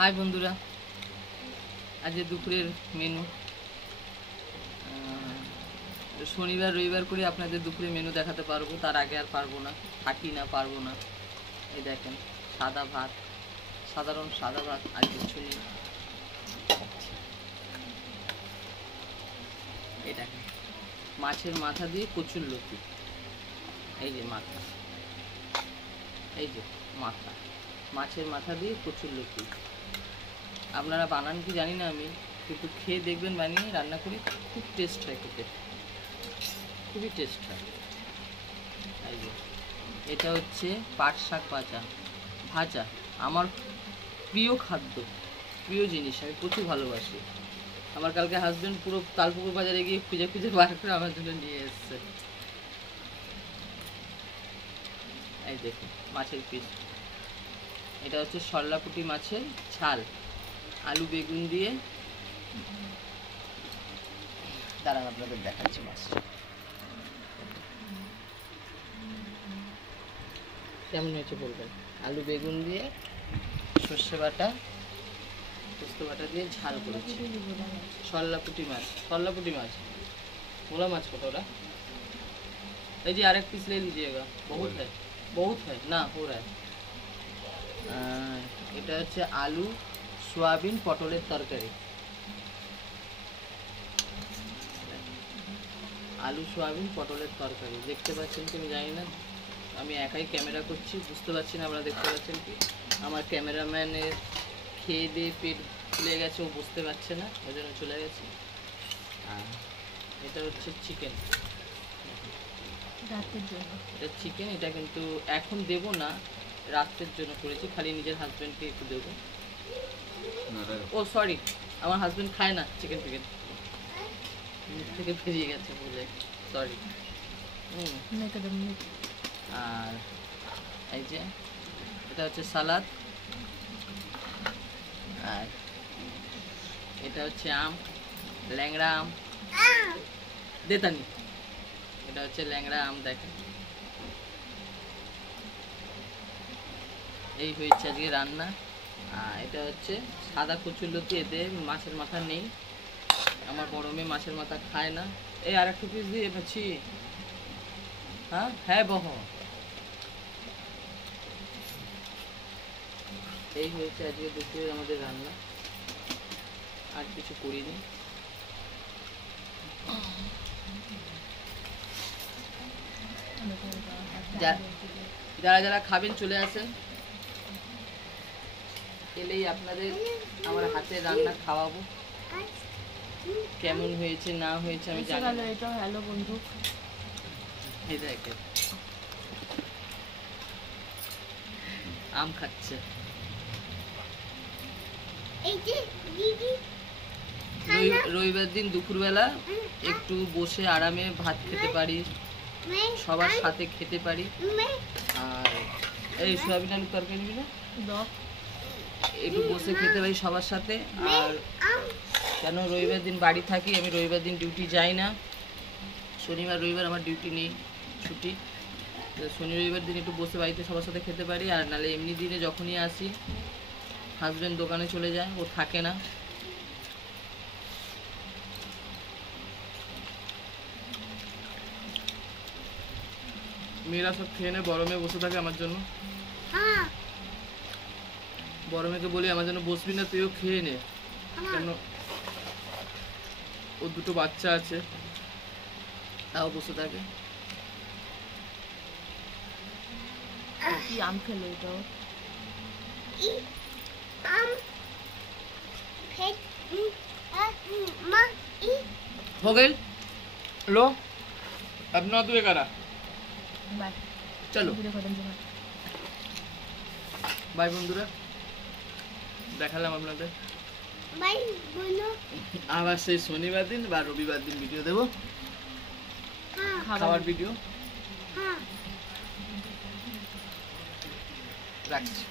High বন্ধুরা, আজকে দুপুরের মেনু শনিবার রবিবার করে আপনাদের দুপুরে মেনু দেখাতে পারবো, তার আগে আর পারবো না, থাকি না, পারবো না। এই দেখেন সাদা ভাত, সাধারণ সাদা ভাত, আর কিছু নেই। এই দেখেন মাছের মাথা দিয়ে কচুর লতি, এই যে মাথা, এই যে মাথা, মাছের মাথা দিয়ে কচুর লতি। আপনারা বানান কি জানি না আমি, কিন্তু খেয়ে দেখবেন, বানিয়ে রান্না করি, খুব টেস্ট হয় খেতে, খুবই টেস্ট হয়। এই যে এটা হচ্ছে পাট শাক ভাজা, ভাজা আমার প্রিয় খাদ্য, প্রিয় জিনিস, আমি প্রচুর ভালোবাসি। আমার কালকে হাজব্যান্ড পুরো তালপুকুর বাজারে গিয়ে খুঁজে খুঁজে বার করে আমার জন্য নিয়ে এসছে। এই দেখুন মাছের পিস, এটা হচ্ছে সরলাপুটি মাছের ঝাল, আলু বেগুন দিয়ে। দাঁড়ান আপনাদের দেখাচ্ছি মাছ কেমন হয়েছে বলবেন। আলু বেগুন দিয়ে সর্ষে বাটা, পোস্ত বাটা দিয়ে ঝাল করেছি। সরলাপুটি মাছ, সরলাপুটি মাছ, ভোলা মাছ কত ওরা। এই যে আরেক পিস ले लीजिएगा, बहुत है, बहुत है ना हो रहा है। এটা হচ্ছে আলু সয়াবিন পটলের তরকারি, আলু সয়াবিন পটলের তরকারি। দেখতে পাচ্ছেন কি আমি জানি না, আমি একাই ক্যামেরা করছি, বুঝতে পারছি না আপনারা দেখতে পাচ্ছেন কি। আমার ক্যামেরাম্যানের খেয়ে দিয়ে পেট ফুলে গেছে, ও বুঝতে পারছে না, ওই জন্য চলে গেছে। এটা হচ্ছে চিকেন, রাতের জন্য। এটা চিকেন, এটা কিন্তু এখন দেব না, রাতের জন্য করেছি, খালি নিজের হাজব্যান্ডকে একটু দেবো। ও সরি, আমার হাজব্যান্ড খায় না চিকেন ফিকেন, মুখ থেকে বেরিয়ে গেছে বলে সরি। আর এই যে এটা হচ্ছে সালাদ, আর এটা হচ্ছে আম, ল্যাংড়া আম, দেতানি, এটা হচ্ছে ল্যাংড়া আম। দেখেন এই হয়েছে আজকে রান্না। এটা হচ্ছে সাদা কচুরলতি, এতে মাছের মাথা নেই, আমার বড় মেয়ে মাছের মাথা খায় না। এই আর একটু পিস দিয়ে পাচ্ছি, হ্যাঁ হ্যাঁ বহ। এই হয়েছে আজকে দুপুরে আমাদের রান্না, আর কিছু করিনি। যারা যারা খাবেন চলে আসেন, এলেই আপনাদের আমার হাতে রান্না খাওয়াবো। কেমন হয়েছে না হয়েছে আমি জানি না। এটা হ্যালো বন্ধু, এই দেখেন আম খাচ্ছে। রবিবার দিন দুপুরবেলা একটু বসে আরামে ভাত খেতে পারি, সবার সাথে খেতে পারি। আর এই সয়াবিন আলুর তরকারি নিবি না, একটু বসে খেতে পারি সবার সাথে। আর কেন রবিবার দিন বাড়ি থাকি, আমি রবিবার দিন ডিউটি যাই না, শনিবার রবিবার আমার ডিউটি নেই, ছুটি। শনি রবিবার দিন একটু বসে বাড়িতে সবার সাথে খেতে পারি। আর নাহলে এমনি দিনে যখনই আসি, হাজব্যান্ড দোকানে চলে যায়, ও থাকে না। মেয়েরা সব খেয়ে নেয়, বড় মেয়ে বসে থাকে আমার জন্য। বড় মেয়েকে বলি আমার জন্য বসবি না, তুইও খেয়ে নে, কেন ওর দুটো বাচ্চা আছে, তাও বসে থাকে। কি আম খেলো এটাও? हो गई लो, अब ना तू करा, চলো বাই বন্ধুরা, দেখালাম আপনাদের। আবার সেই শনিবার দিন বা রবিবার দিন ভিডিও দেবো, খাবার ভিডিও। রাখছি।